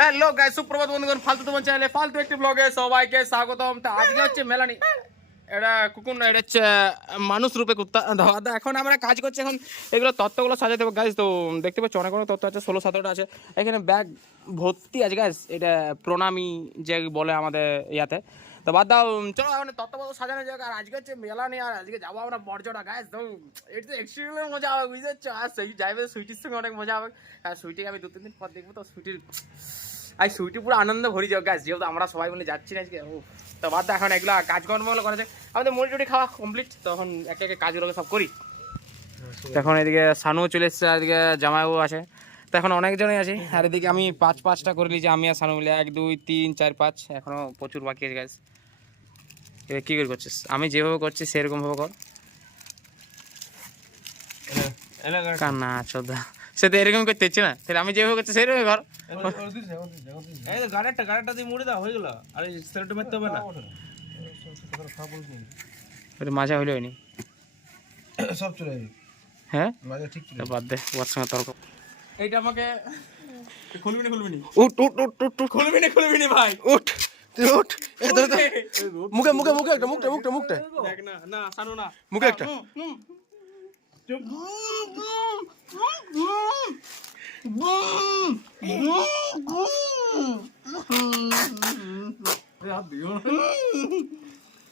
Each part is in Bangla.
হ্যালো গাইস সুপ্রভাত বন্ধুগণ, ফালতু তোমার চ্যানেলে ফালতু একটি ব্লগে সবাইকে স্বাগতম। তো আজকে হচ্ছে মেলানি। এটা কুকুর না, এটা হচ্ছে মানুষ রূপে কুত্তা। দাদা এখন আমরা কাজ করছি, এখন এগুলো তত্ত্বগুলো সাজাতে হবে। গাইস তো দেখতে পাচ্ছি, অনেক অনেক তত্ত্ব আছে, ষোলো, সতেরোটা আছে। এখানে ব্যাগ ভর্তি আছে গাইস এটা প্রণামী, যে বলে আমাদের ইয়াতে। তো বাদ দাও। চলো এখন তত্ত্বপত্র সাজানো যাক আর আজকে হচ্ছে মেলা নেই আর আজকে যাব আমরা বর্জটা গাইস তো এটা এক্সট্রিমলি মজা হবে বুঝতে পারছ আর সেই যাইবে সুইটির সঙ্গে অনেক মজা হবে। আর সুইটিকে আমি দু তিন দিন পর দেখব তো সুইটির আজ সুইটি পুরো আনন্দ ভরি যাও গাছ যেহেতু আমরা সবাই মিলে যাচ্ছি না আজকে উফ, তো বাদ দাও এখন এগুলো কাজকর্মগুলো করা যায় আমাদের মুড়ি টুড়ি খাওয়া কমপ্লিট তখন একে একে কাজগুলোকে সব করি। তখন এদিকে সানুও চলে এসছে আর এদিকে জামাইও আছে। তো এখন অনেকজনই আছে আর এদিকে আমি পাঁচ পাঁচটা করে নিয়েছি আমি আর সানু মিলে। এক দুই তিন চার পাঁচ এখনও প্রচুর বাকি আছে গাছ এবার কী করে করছিস? আমি যেভাবে করছি সেরকম ভাবে কর। কান্না চোদ্দা সে তো এরকম করতে ইচ্ছে না। তাহলে আমি যেভাবে করছি কর। দিয়ে মুড়ে দাও হয়ে গেল আরে সেলটা মারতে হবে না। ওটা মাজা হইল হয়নি। সব চলে যাবে। হ্যাঁ? ঠিক বাদ দে ওর সঙ্গে তর্ক। এইটা আমাকে খুলবি না খুলবি না। উঠ উঠ উঠ উঠ উঠ। খুলবি না খুলবি না ভাই। উঠ তুই উঠ। মুখে মুখে মুখে একটা মুখটা মুখটা মুখটা দেখ না না সানু না মুখে একটা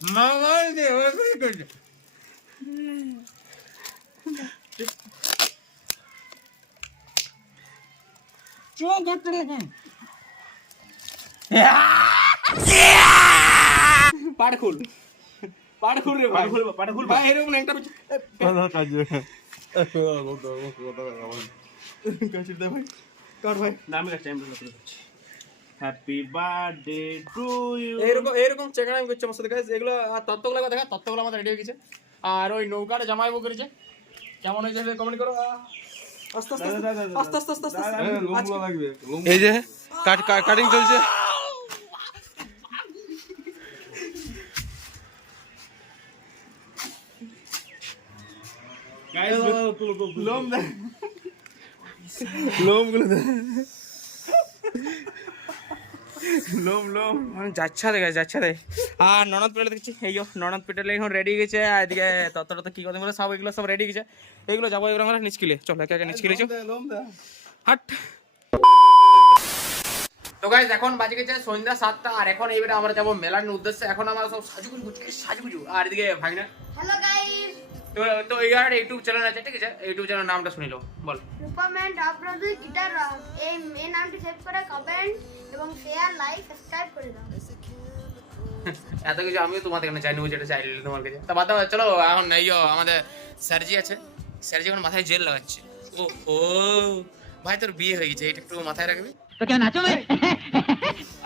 না ভাই দে পাটখুল এরকম একটা কাশির দা এগুলো আর তত্ত্বগুলো দেখা তত্ত্বগুলো আমাদের রেডি হয়ে গেছে। আর ওই নৌকাটা জামাই বউ করেছে। কেমন হয়েছে কমেন্ট করো। আস্তে আস্তে আস্তে আস্তে আস্তে আস্তে। এই যে কাটিং চলছে। লোম লোমগুলো লোম লোম মানে যাচ্ছা রে যাচ্ছা রে। আর ননদ পেটে দেখছি এই ননদ পেটেলে এখন রেডি গেছে আর এদিকে তত্ত্বটা তো কি কথা বলে সব এগুলো সব রেডি গেছে। এগুলো যাব এগুলো আমরা নিচকিলে। চলো একে একে নিচকিলে হাট। তো গাইজ এখন বাজে গেছে সন্ধ্যা সাতটা আর এখন এইবারে আমরা যাব মেলার উদ্দেশ্যে। এখন আমরা সব সাজুগুজু সাজুগুজু। আর এদিকে ভাগনা। হ্যালো গাইস তো তো ইয়ার ইউটিউব চ্যানেল আছে ঠিক আছে? ইউটিউব চ্যানেল নামটা শুনিলো বল। আপনাদের গিটার এই এই নামটি সেভ করে কমেন্ট এবং শেয়ার লাইক সাবস্ক্রাইব করে দাও। এত কিছু আমিও তোমাদের কাছে চাইনি যেটা চাইলি তোমার কাছে। তা বাদ চলো এখন এই যো আমাদের স্যারজি আছে। স্যারজি এখন মাথায় জেল লাগাচ্ছে। ও ও ভাই তোর বিয়ে হয়ে গেছে এটা একটু মাথায় রাখবি। তো কেন নাচবে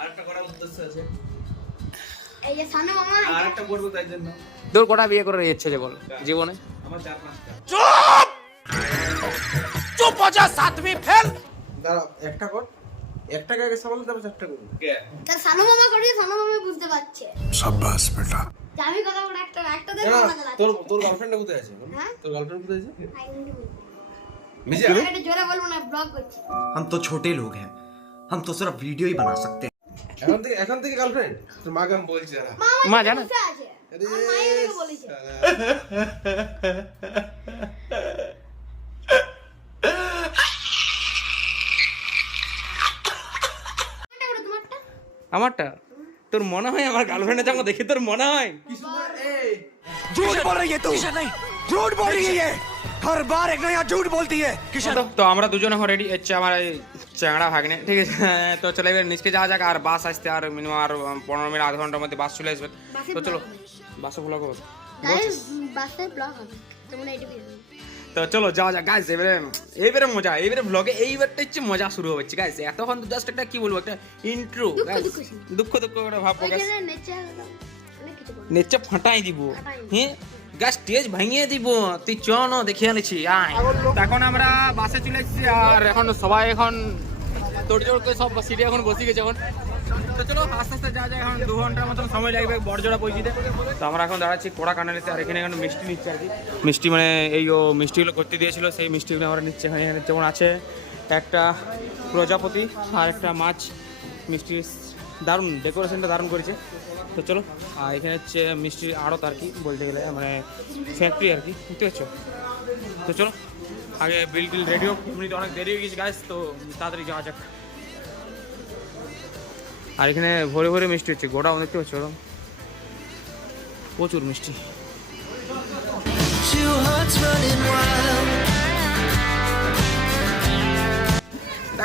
আরেকটা করার উদ্দেশ্য আছে। এই যে সানু মামা আরেকটা করবো তাই জন্য তোর কটা বিয়ে করার ইচ্ছে যে বল জীবনে আমার চার পাঁচটা চুপ পচা সাতমি ফেল দাঁড়া একটা কর একটা আগে সামাল তারপর চারটা করবো কে তা সানু মামা করে সানু মামা বুঝতে পারছে সাব্বাস বেটা যে আমি কথা বলে একটা একটা দেখে না, মজা তোর লাগছে তোর গার্লফ্রেন্ডটা কোথায় আছে হ্যাঁ তোর গার্লফ্রেন্ড কোথায় আছে আই হিন্দি বলবো। মিজে এটা জোরে বলবো না ব্লগ করছি हम तो छोटे लोग हैं हम तो सिर्फ वीडियो ही बना सकते हैं এখন থেকে এখন থেকে গার্লফ্রেন্ড তোর মাকে আমি বলছি দাঁড়া মা মা আমার জানে? বসে আছে আমার মাই আমাকে বলেছে কোনটা করে তোমারটা আমারটা তোর মনে হয় আমার গার্লফ্রেন্ডের সঙ্গে দেখে তোর মনে হয় झूठ बोल रही है तू नहीं झूठ बोल रही है ये हर बार एक नया झूठ बोलती है তো তো আমরা দুজন এখন রেডি হচ্ছে আমার এই চ্যাংড়া ভাগ্নে ঠিক আছে তো চলো এবার নিচকে যাওয়া যাক আর বাস আসতে আর মিনিমাম আর পনেরো মিনিট আধ ঘন্টার মধ্যে বাস চলে আসবে বাসে তো চলো vlog হবে। বাসে ভ্লগ হবে গাইস বাসে ব্লগ হবে তোমরা এটা পেয়ে তো চলো যাওয়া যাক গাইস এবারে এইবারে মজা এইবারে ভ্লগে এইবারটা হচ্ছে মজা শুরু হচ্ছে গাইস এতক্ষণ তো জাস্ট একটা কি বলবো একটা ইন্ট্রো দুঃখ গাইস দুঃখ ছিল। দুঃখ দুঃখ করে ভাববো গাইস ওইখানে নেচে অনেক কিছু করবে নেচে ফাটাই দিব ফাটাই দিব। হ্যাঁ গাছ স্টেজ ভাঙিয়ে দিব তুই চ ন দেখে আনিছি আয়। এখন আমরা বাসে চলে এসেছি আর এখন সবাই এখন তোড়জোড় করে সব সিটে এখন বসে গেছে এখন। তো চলো আস্তে আস্তে যা যায় এখন দু ঘণ্টার মতন সময় লাগবে বড়জোড়া পৌঁছিতে। তো আমরা এখন দাঁড়াচ্ছি কোড়া কানালিতে আর এখানে এখন মিষ্টি নিচ্ছে আর কি। মিষ্টি মানে এই ও মিষ্টিগুলো করতে দিয়েছিল সেই মিষ্টিগুলো আমরা নিচ্ছে এখানে। যেমন আছে একটা প্রজাপতি আর একটা মাছ মিষ্টি দারুণ ডেকোরেশনটা দারুণ করেছে। তো চলো আর এখানে হচ্ছে মিষ্টির আড়ত আর কি বলতে গেলে মানে ফ্যাক্টরি আর কি বুঝতে পারছ? তো চলো আগে বিল টিল রেডি হোক এমনিতে অনেক দেরি হয়ে গেছে গাছ তো তাড়াতাড়ি যাওয়া যাক। আর এখানে ভরে ভরে মিষ্টি হচ্ছে গোটাও দেখতে পাচ্ছ ওরকম প্রচুর মিষ্টি।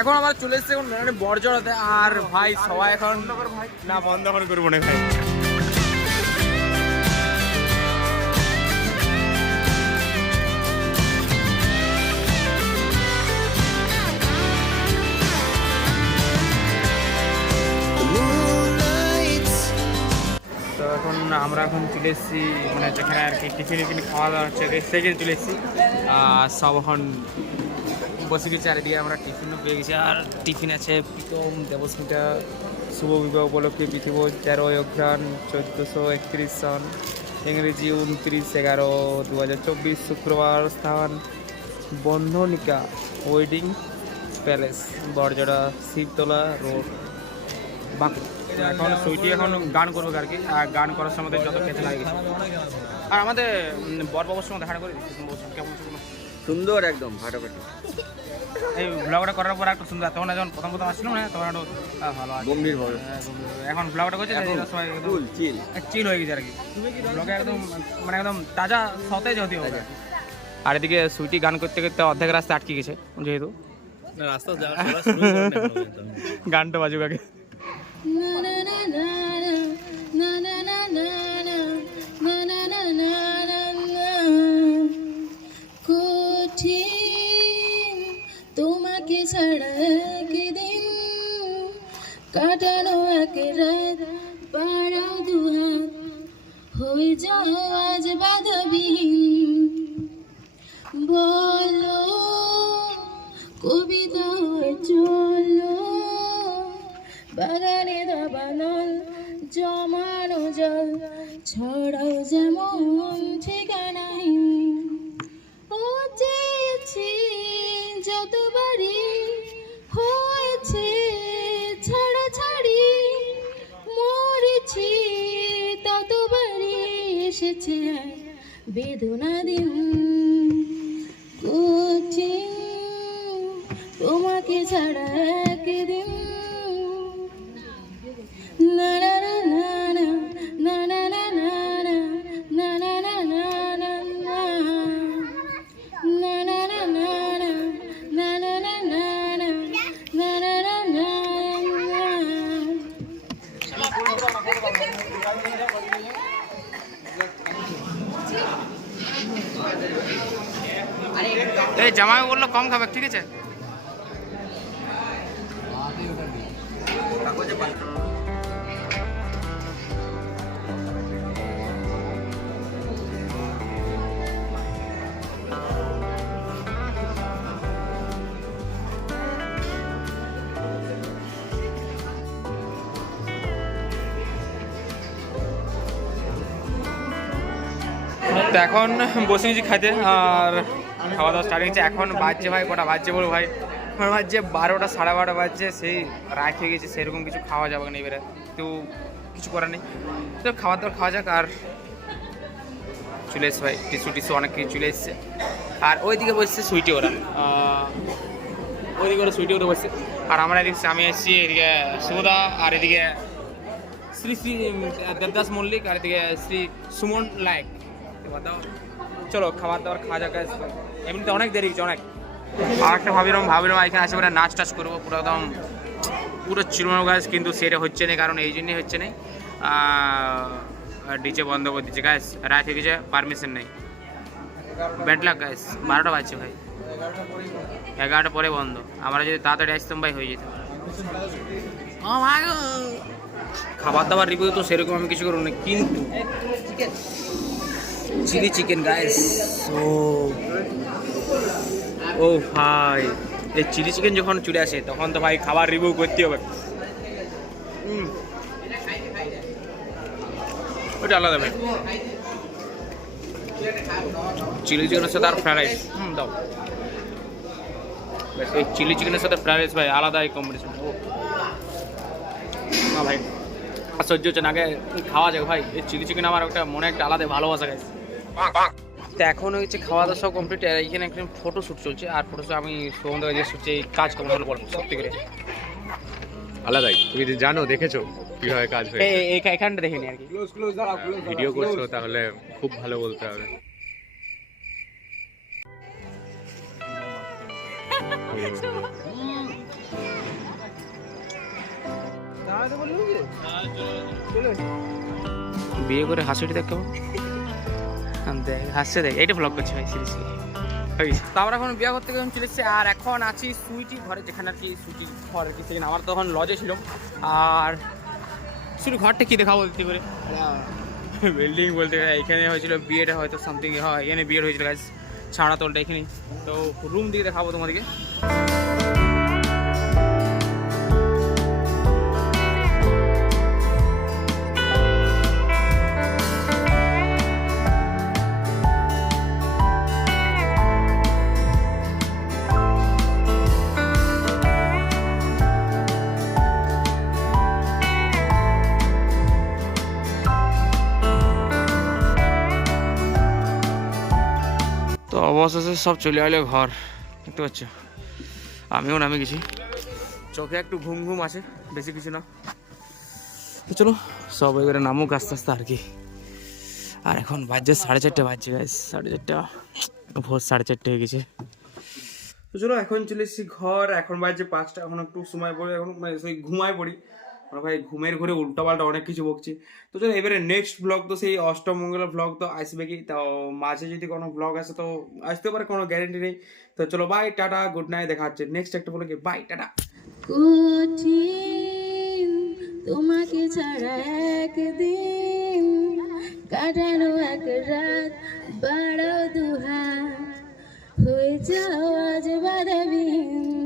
এখন আমার চলে এসেছে এখন মেলানি বরজড়াতে আর ভাই, সবাই এখন না, বন্ধ করে করব না ভাই। এখন আমরা এখন চলে এসেছি মানে যেখানে আর কি টিফিন টিফিন খাওয়া দাওয়া হচ্ছে সেখানে চলে এসেছি। আর সব এখন বসে গেছি আর এদিকে আমরা টিফিনও পেয়ে গেছি। আর টিফিন আছে প্রীতম দেবস্মিতা শুভ বিবাহ উপলক্ষে পৃথিবী তেরোই অঘ্রাণ চোদ্দোশো একত্রিশ সন ইংরেজি উনত্রিশ এগারো দু হাজার চব্বিশ শুক্রবার স্থান Bandhanika wedding palace Barjora Shibtala road. Bankura. এখন সুইটি এখন গান করবে আর কি আর গান করার সময় যত খেতে লাগে আর আমাদের উম, বর বাবুর সঙ্গে দেখা করে কেমন? সুন্দর একদম ফাটাফাটি। এই ব্লগটা করার পর একটু সুন্দর। তখন যখন প্রথম প্রথম আসছিল না তখন একটু ভালো আছে। গম্ভীর ভাবে হ্যাঁ, এখন ব্লগটা করছে সবাই একদম চিল চিল হয়ে গেছে আর কি। ব্লগে একদম মানে একদম তাজা সতেজ হতে হবে। আর এদিকে সুইটি গান করতে করতে অর্ধেক রাস্তা আটকে গেছে যেহেতু। রাস্তা। গানটা বাজুক আগে। যাও আজ বাধাবিহীন বলো, কবিতা চলো। বাগানে দাবানল, জমানো জল। ছড়াও যেমন ঠিকানাহীন ও চেয়েছি వేదునదిం জামাই বলল কম খাবে ঠিক আছে? তো এখন বসে গেছি খাইতে আর খাওয়া দাওয়া স্টার্ট হয়েছে এখন বাজছে ভাই, কটা বাজছে বলো ভাই? এখন বাজছে বারোটা, সাড়ে বারোটা বাজছে, সেই রাত হয়ে গেছে, সেরকম কিছু খাওয়া যাবে না এবারে। তো কিছু করার নেই। তো খাবার দাবার খাওয়া যাক আর চলে এসছে ভাই টিসু টিসু অনেক কিছু চলে এসছে। আর ওইদিকে বসছে সুইটি ওরা। ওইদিকে ওরা সুইটি ওরা বসছে। আর আমরা এদিকে আমি এসেছি, এদিকে সুমদা, আর এদিকে শ্রী শ্রী দেবদাস মল্লিক, আর এদিকে শ্রী সুমন লায়ক। চলো খাবার দাবার খাওয়া যাক। এমনিতে অনেক দেরি হচ্ছে অনেক। আর একটা ভাবিলাম ভাবিলাম এখানে আসে পরে নাচ টাচ করব পুরো একদম পুরো চিরনো গাছ কিন্তু সেটা হচ্ছে না কারণ এই জন্যই হচ্ছে না ডিজে বন্ধ করে দিচ্ছে গাছ রাত হয়ে গেছে পারমিশন নেই। ব্যাড লাক গাছ বারোটা বাজছে ভাই। এগারোটা পরে বন্ধ। আমরা যদি তাড়াতাড়ি আসতাম ভাই হয়ে যেত। খাবার দাবার রিভিউ তো সেরকম আমি কিছু করব না কিন্তু চিলি চিকেন গাইস ও ও ভাই, এই চিলি চিকেন যখন চলে আসে, তখন তো ভাই খাবার রিভিউ করতে হবে। ওটা আলাদা ভাই। চিলি চিকেনের সাথে আর ফ্রাইড রাইস হুম, দাও। এই চিলি চিকেনের সাথে ফ্রাইড রাইস ভাই, আলাদাই কম্বিনেশন ভাই আর সহ্য হচ্ছে না, আগে খাওয়া যাক ভাই। এই চিলি চিকেন আমার একটা, মনে একটা আলাদা ভালোবাসা গেছে তো এখন হচ্ছে খাওয়া দাওয়া সব কমপ্লিট আর এখানে একটা ফটো শ্যুট চলছে আর ফটো আমি সৌন্দর্য যে শুটছে এই কাজ কেমন হলো বলো সত্যি করে। আলাদাই। তুমি যদি জানো দেখেছ কীভাবে কাজ হয়েছে? এখানটা দেখিনি আর কি। ভিডিও করছ তাহলে খুব ভালো বলতে হবে। বিয়ে করে হাসিটি দেখ কেমন দেখ হাসছে দেখ এইটা ব্লগ করছে ভাই সিরিয়াসলি তো আমরা এখন বিয়ে করতে গেলাম আর এখন আছি সুইটি ঘরে যেখানে আর কি সুইটি ঘর আর কি সেখানে আমার তখন লজে ছিলাম। আর শুধু ঘরটা কি দেখাবো বলতে করে। বিল্ডিং বলতে গেলে এখানে হয়েছিল বিয়েটা হয়তো সামথিং হয় এখানে বিয়ে হয়েছিল গাছ ছাড়া তোলটা এখানেই। তো রুম দিকে দেখাবো তোমাদেরকে। অবশেষে সব চলে এলো ঘর। দেখতে পাচ্ছ? আমিও নামে গেছি। চোখে একটু ঘুম ঘুম আছে, বেশি কিছু না। তো চলো সব এবারে নামুক আস্তে আস্তে আর কি। আর এখন বাজছে সাড়ে চারটে বাজছে গাইস সাড়ে চারটা, ভোর সাড়ে চারটে হয়ে গেছে। তো চলো, এখন চলে এসেছি ঘর। এখন বাজছে পাঁচটা, এখন একটু সময় পড়ে, এখন মানে সেই ঘুমায় পড়ি। আমরা ভাই ঘুমের ঘরে উল্টাপাল্টা অনেক কিছু বকছি। তো চলো, এবারে নেক্সট ব্লগ তো সেই অষ্টমঙ্গলা ব্লগ তো আসবে কি? তো মাঝে যদি কোনো ব্লগ আসে তো আসতে পারে, কোনো গ্যারেন্টি নেই। তো চলো বাই টাটা গুড নাইট দেখা হচ্ছে নেক্সট একটা বলে কি বাই টাটা। তোমাকে ছাড়া একদিন কাটানো এক রাত বাড়াও দুহাত। হয়ে যাও আজ বাধাবিহীন।